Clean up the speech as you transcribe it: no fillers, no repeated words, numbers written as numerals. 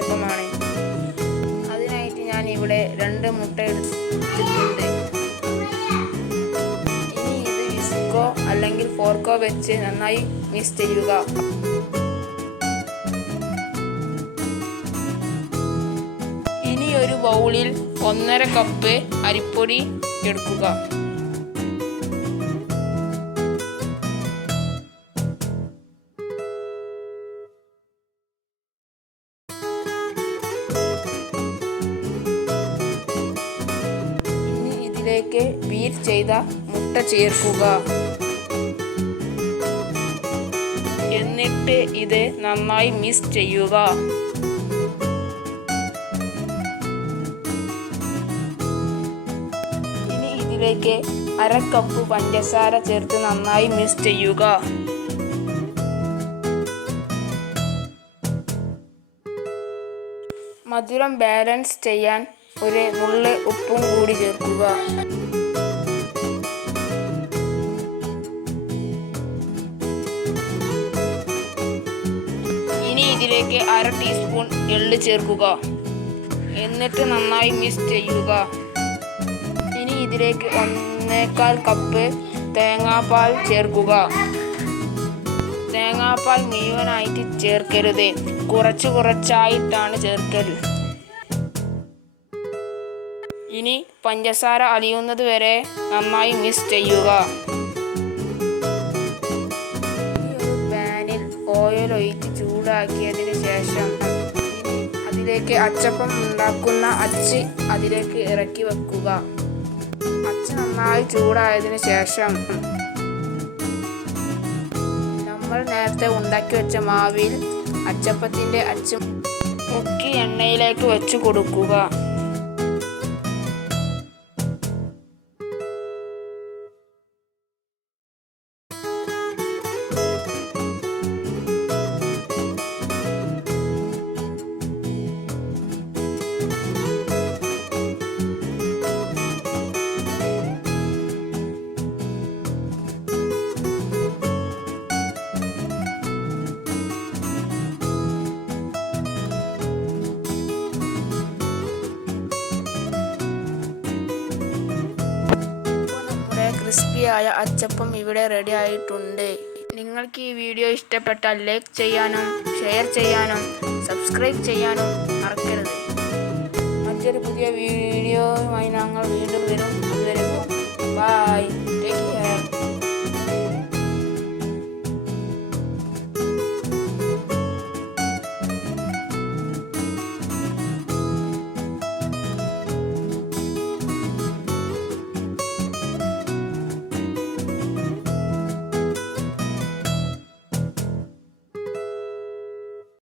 അച്ചപ്പമാണ്. അതിനായിട്ട് ഞാൻ ഇവിടെ 2 മുട്ട എടുത്തിട്ടുണ്ട്. ഇനി ഇത് വിസ്കോ അല്ലെങ്കിൽ ഫോർക്കോ വെച്ച് നന്നായി മിക്സ് ചെയ്യുക. ഇനി ഒരു ബൗളിൽ 1.5 കപ്പ് അരിപ്പൊടി എടുക്കുക. ഇനി ഇതിലേക്ക് ബീറ്റ് ചെയ്ത മുട്ട ചേർക്കുക. എന്നിട്ട് ഇത് നന്നായി മിക്സ് ചെയ്യുക. ഇനി ഇതിലേക്ക് 1/2 കപ്പ് പഞ്ചസാര ചേർത്ത് നന്നായി മിക്സ് ചെയ്യുക. മധുരം ബാലൻസ് ചെയ്യാൻ ഒരു നുള്ള് ഉപ്പും കൂടി ചേർക്കുക. ഇനി ഇതിലേക്ക് 1/2 ടീസ്പൂൺ എള്ള് ചേർക്കുക. എന്നിട്ട് നന്നായി മിക്സ് ചെയ്യുക. ഇനി ഇതിലേക്ക് 1/4 കപ്പ് തേങ്ങാപ്പാൽ ചേർക്കുക. തേങ്ങാപ്പാൽ മുഴുവനായിട്ട് ചേർക്കരുത്, കുറച്ചായിട്ടാണ് ചേർക്കൽ. ഇനി പഞ്ചസാര അലിയുന്നത് വരെ നന്നായി മിക്സ് ചെയ്യുക. ഒരു പാനിൽ ഓയിൽ ഒഴിച്ച് ചൂടാക്കിയതിന് ശേഷം അതിലേക്ക് അച്ചപ്പം ഉണ്ടാക്കുന്ന അച്ച് അതിലേക്ക് ഇറക്കി വെക്കുക. അച്ച് നന്നായി ചൂടായതിനു ശേഷം നമ്മൾ നേരത്തെ ഉണ്ടാക്കി വെച്ച മാവിൽ അച്ചപ്പത്തിൻ്റെ അച്ച് മുക്കി എണ്ണയിലേക്ക് വെച്ച് കൊടുക്കുക. ക്രിസ്പിയായ അച്ചപ്പം ഇവിടെ റെഡി ആയിട്ടുണ്ട്. നിങ്ങൾക്ക് ഈ വീഡിയോ ഇഷ്ടപ്പെട്ടാൽ ലൈക്ക് ചെയ്യാനും ഷെയർ ചെയ്യാനും സബ്സ്ക്രൈബ് ചെയ്യാനും മറക്കരുത്. മറ്റൊരു പുതിയ വീഡിയോയുമായി ഞങ്ങൾ വീണ്ടും വരും. അതുവരെ